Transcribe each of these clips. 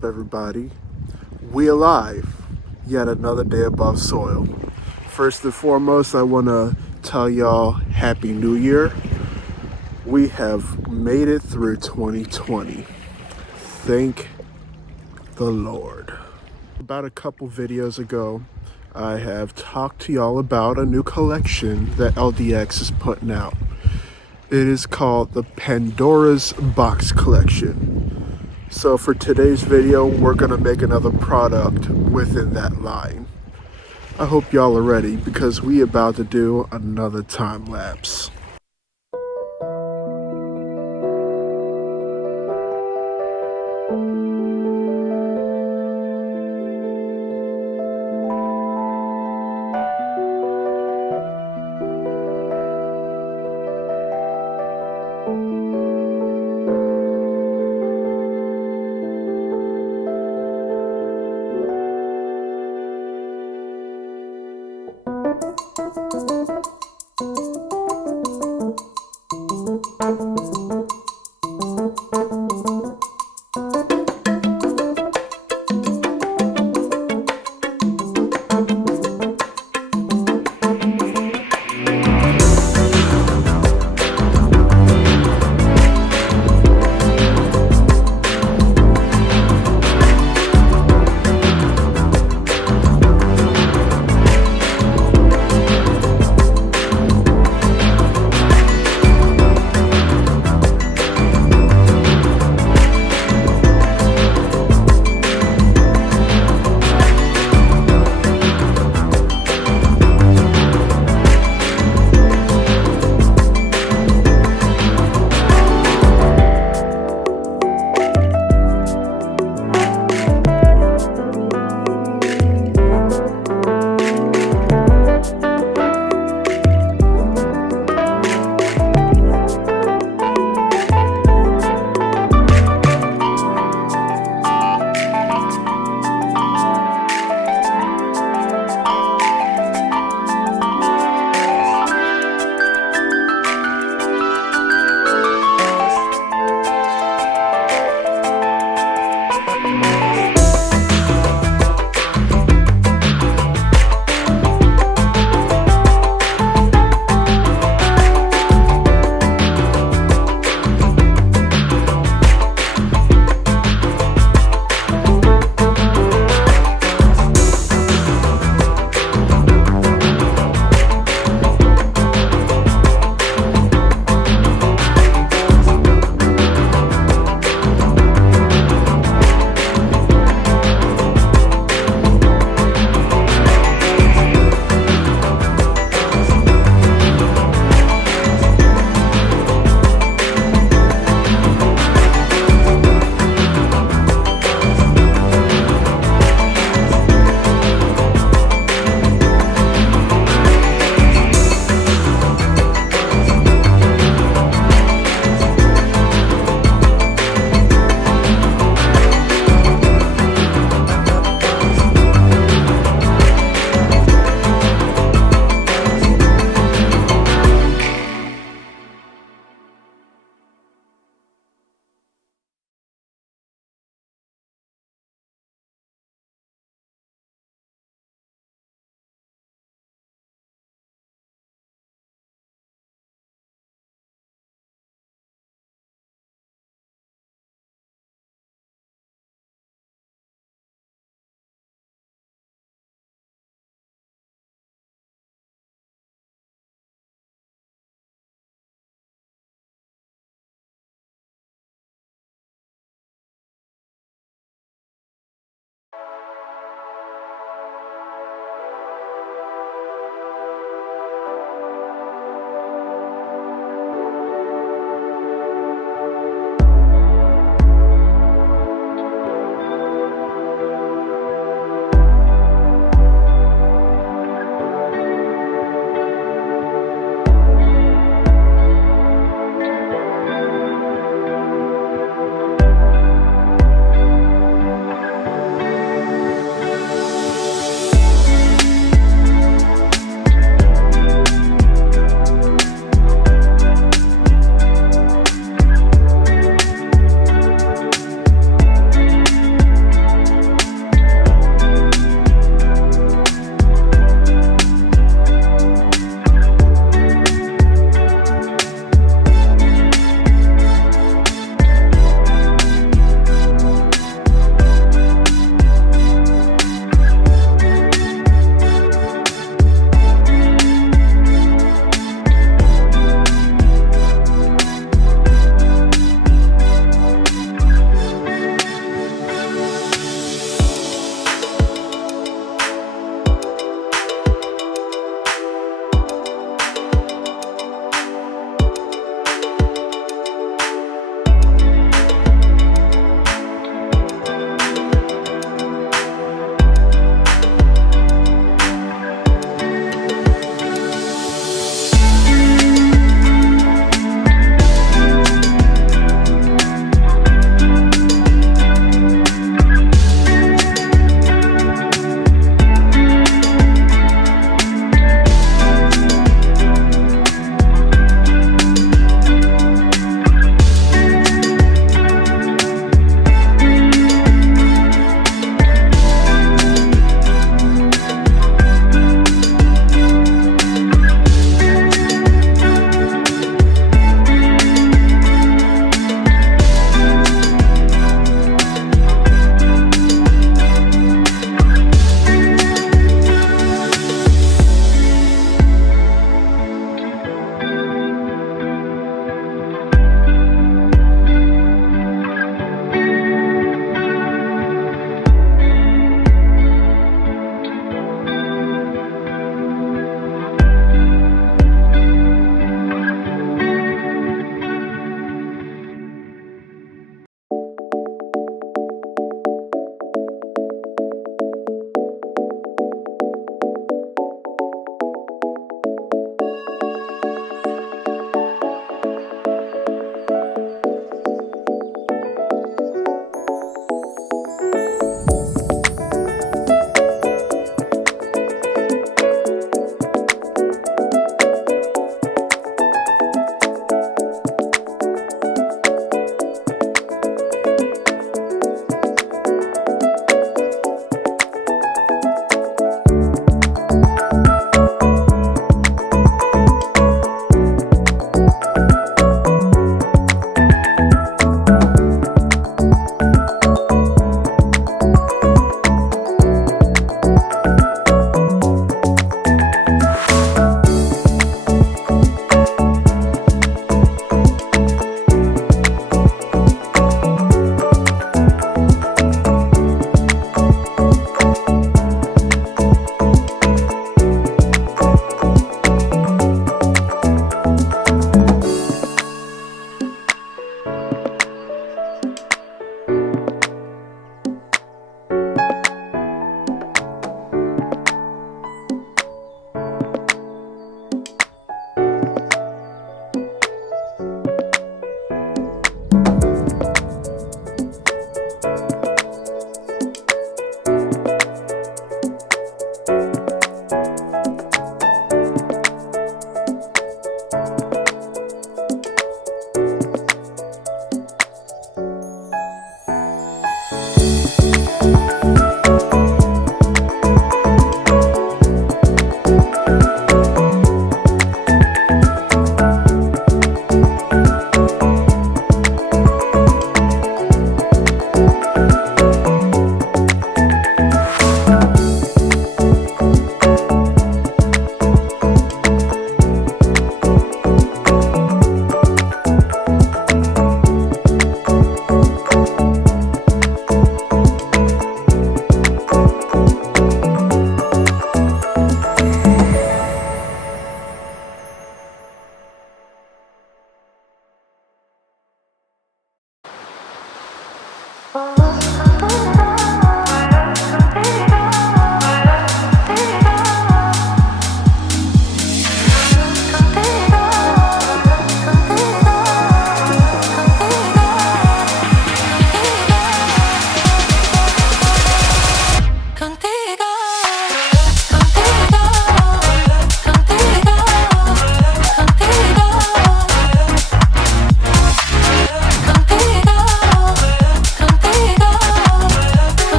up, everybody? We alive. Yet another day above soil. First and foremost, I want to tell y'all Happy New Year. We have made it through 2020. Thank the Lord. About a couple videos ago, I have talked to y'all about a new collection that LDX is putting out. It is called the Pandora's Box Collection. So for today's video, we're gonna make another product within that line. I hope y'all are ready because we about to do another time lapse.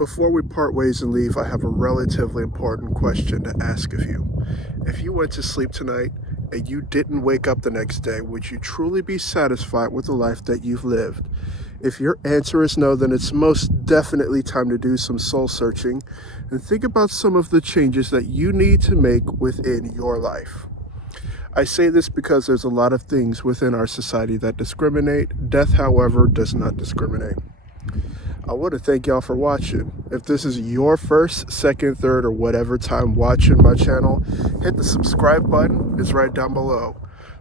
Before we part ways and leave, I have a relatively important question to ask of you. If you went to sleep tonight and you didn't wake up the next day, would you truly be satisfied with the life that you've lived? If your answer is no, then it's most definitely time to do some soul searching and think about some of the changes that you need to make within your life. I say this because there's a lot of things within our society that discriminate. Death, however, does not discriminate. I want to thank y'all for watching. If this is your first, second, third, or whatever time watching my channel, hit the subscribe button. It's right down below.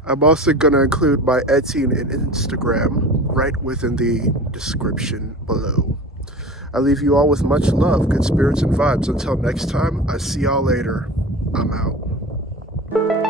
I'm also going to include my Etsy and Instagram right within the description below. I leave you all with much love, good spirits, and vibes. Until next time, I see y'all later. I'm out.